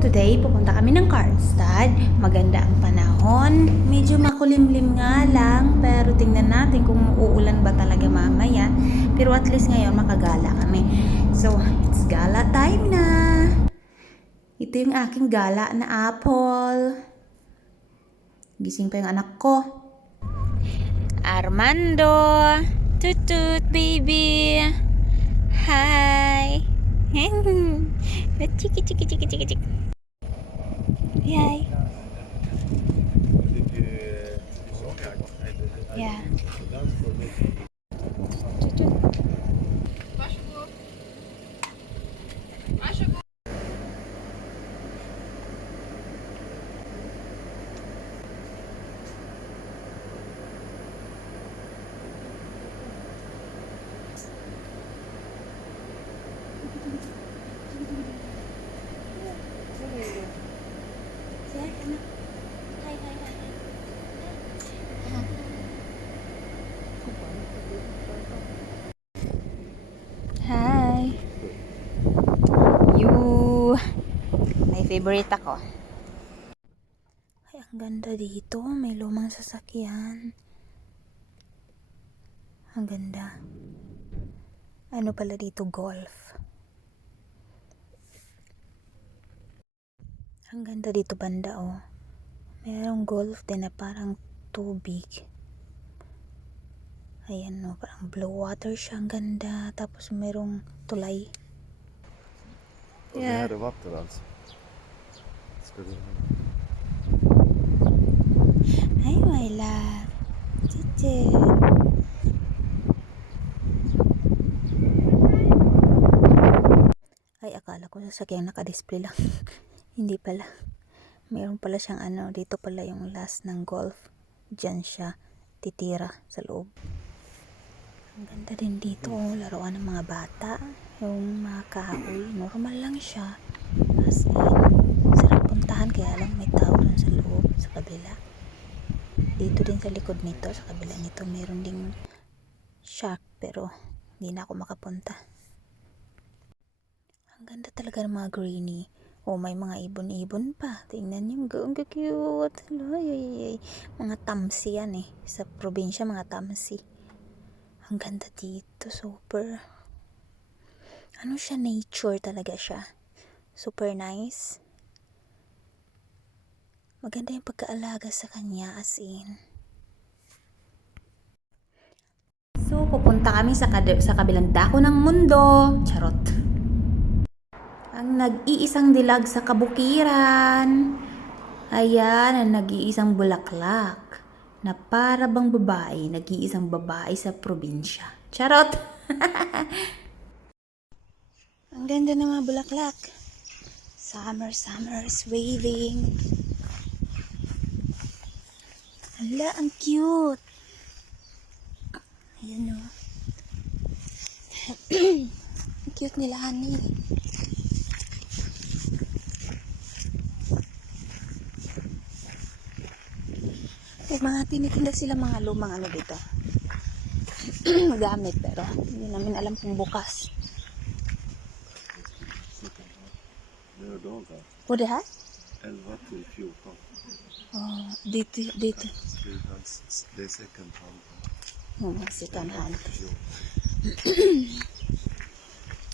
today pupunta kami ng Karlstad. Maganda ang panahon. Medyo makulimlim nga lang, pero tingnan natin kung uulan ba talaga mamaya. Pero at least ngayon makagala kami. So, it's gala time na. Ito yung aking gala na apple. Gising pa yung anak ko. Armando! Tutut, baby! Hi! Chiki chiki chiki chiki chiki. Hi. Yeah. Hi. You. My favorite ako. Ay, ang ganda dito. May lumang sasakyan. Ang ganda. Ano pala dito? Golf. Ang ganda dito banda, oh. Mayroong golf din na parang tubig. Ayan, no, parang blue water siya. Ang ganda. Tapos mayroong tulay. Och det här är vatten alltså. Ska du ha? Hi, my love. Chichi. Ay, akala ko sasakyang naka-display lang. Hindi pala. Mayroon pala siyang ano. Dito pala yung last ng golf. Diyan siya titira sa loob. Ang ganda din dito, laruan ng mga bata. Yung mga kahoy, normal lang siya. As in, sarap puntahan, kaya lang may tao dun sa loob, sa kabila. Dito din sa likod nito, sa kabila nito, meron ding shark, pero hindi na ako makapunta. Ang ganda talaga ng mga greenie. Oh, may mga ibon-ibon pa. Tingnan niyo, ang cute. Ay. Mga tamsi yan eh. Sa probinsya, mga tamsi. Ang ganda dito, super. Ano siya, nature talaga siya. Super nice. Maganda yung pagkaalaga sa kanya, as in. So, pupunta kami sa kabilang dako ng mundo. Charot. Ang nag-iisang dilag sa kabukiran. Ayan, ang nag-iisang bulaklak. Na para bang babae, nag-iisang babae sa probinsya. Charot! Ang ganda ng mga bulaklak. Summer is waving. Hala, ang cute. Ayan o. Ang cute nila, honey. May mga tinitinda sila mga lumang ano dito. Gamit, pero hindi namin alam kung bukas. På det här? 11 till 14. Oh, dito. Det är second hand. Second hand.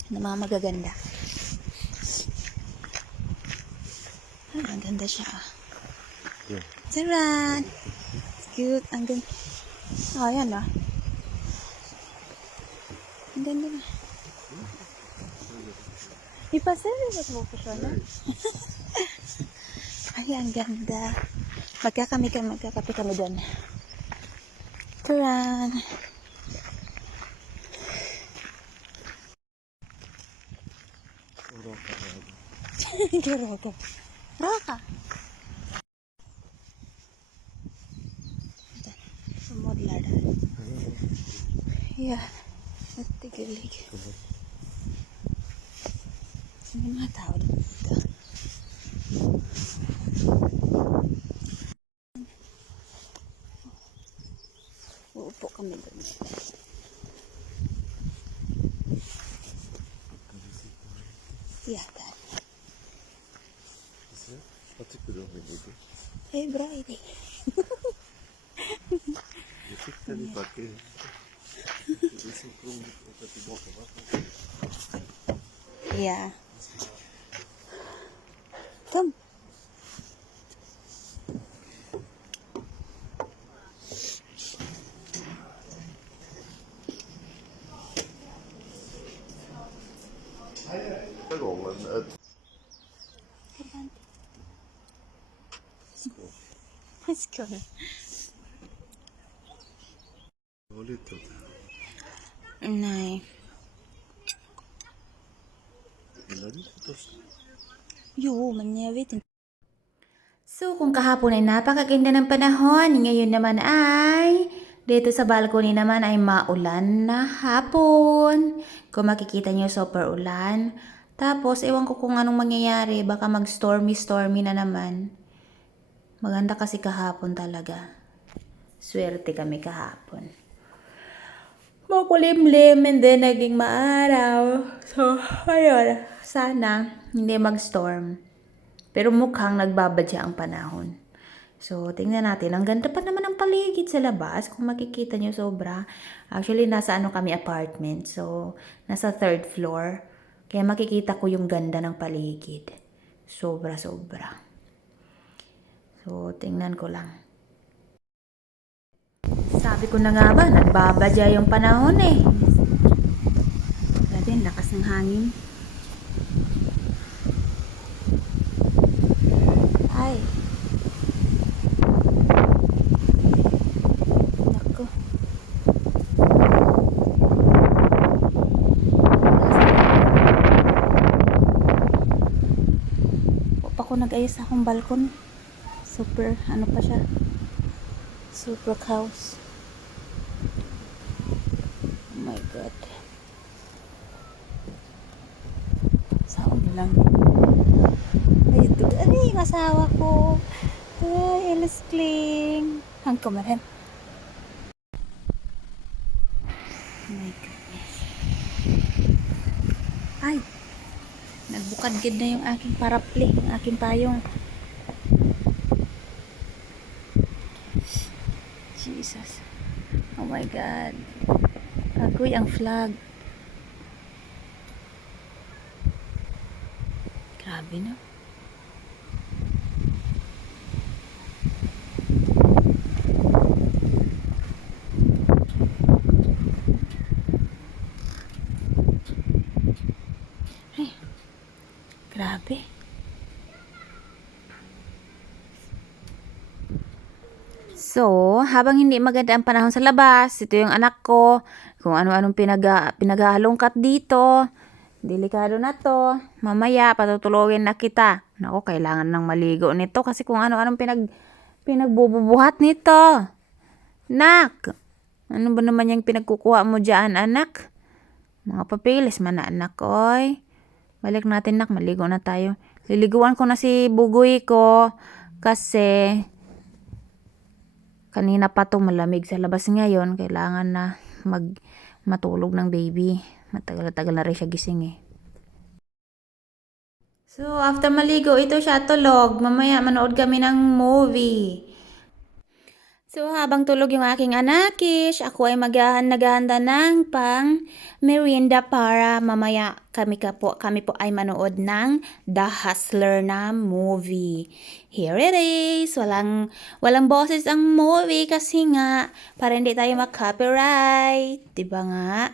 Na mga magaganda. Ang ganda siya. Yeah. Saran! Cute. Ang ganda. Oh, yan ah. Ang ganda na. Ipasaya ba ito po siya na? Ay, ang ganda. Magkakape kami doon. Taran! Roka! Sumodlar där. Ja, jättegullig. May mga tao dito. Uupo kami doon. Yeah, that. Vad tycker du om min idé? Det är bra idé. Jag tyckte vi parkerade. Det är så krångligt att åka tillbaka. Yeah. Come. Första gången. Skål. Det var lite åt Nej. Gillar du potatis? Jo, men jag vet inte. So, kung kahapon ay napakaganda ng panahon, ngayon naman ay dito sa balcony naman ay maulan na hapon. Kung makikita nyo, super ulan. Tapos, ewan ko kung anong mangyayari. Baka mag-stormy na naman. Maganda kasi kahapon talaga. Swerte kami kahapon. Makulimlim and then naging maaraw. So, ayun. Sana hindi mag-storm. Pero mukhang nagbabadya ang panahon. So, tingnan natin. Ang ganda pa naman ng paligid sa labas. Kung makikita nyo, sobra. Actually, nasa kami apartment. So, nasa 3rd floor. Kaya makikita ko yung ganda ng paligid. Sobra. So, tingnan ko lang. Sabi ko na nga ba, nagbabadya yung panahon eh. Grabe, lakas ng hangin. Ay. Nako. Pa ko nag-ayos akong balkon. Super, ano pa siya? Super house. Oh my God. Saon lang. Ay, ito. Ano yung asawa ko? Ay, alas kling. Ang kamaran. Oh my goodness. Ay. Nagbukadgid na yung aking parapli. Yung aking payong. Jesus. Oh my God. Agoy ang flag. Grabe no. Ay. Grabe. So, habang hindi maganda ang panahon sa labas, ito yung anak ko, kung ano-anong pinag-aalungkat dito. Delikado na to. Mamaya, patutulogin na kita. Naku, kailangan ng maligo nito kasi kung ano-anong pinagbubuhat nito. Nak! Ano ba naman yung pinagkukuha mo dyan, anak? Mga papilis man na, anak, oy. Balik natin, nak. Maligo na tayo. Liliguan ko na si bugoy ko kasi kanina pa to malamig sa labas ngayon. Kailangan na matulog ng baby. Matagal-tagal na rin siya gising eh. So, after maligo, ito siya tulog. Mamaya manood kami ng movie. So, habang tulog yung aking anakish, ako ay naghahanda ng pang merienda para mamaya kami po ay manood ng The Hustler na movie. Here it is! Walang boses ang movie kasi nga para hindi tayo mag-copyright. Diba nga?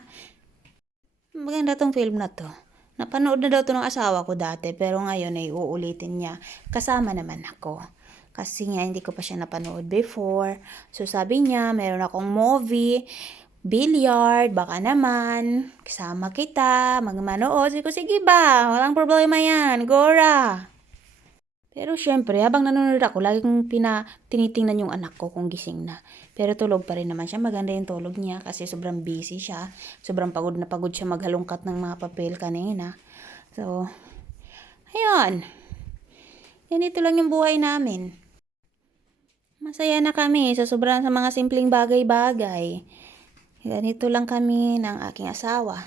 Maganda tong film na to. Napanood na daw to ng asawa ko dati pero ngayon ay uulitin niya. Kasama naman ako. Kasi nga hindi ko pa siya napanood before. So sabi niya, meron akong movie, billiard, baka naman, kasama kita, magmanood. Sabi ko, sige ba, walang problema yan, Gora. Pero syempre, habang nanonood ako, lagi kong tinitingnan yung anak ko kung gising na. Pero tulog pa rin naman siya. Maganda yung tulog niya kasi sobrang busy siya. Sobrang pagod na pagod siya maghalongkat ng mga papel kanina. So, ayun. Ganito lang yung buhay namin. Masaya na kami sa sobrang sa mga simpleng bagay-bagay. Ganito lang kami ng aking asawa.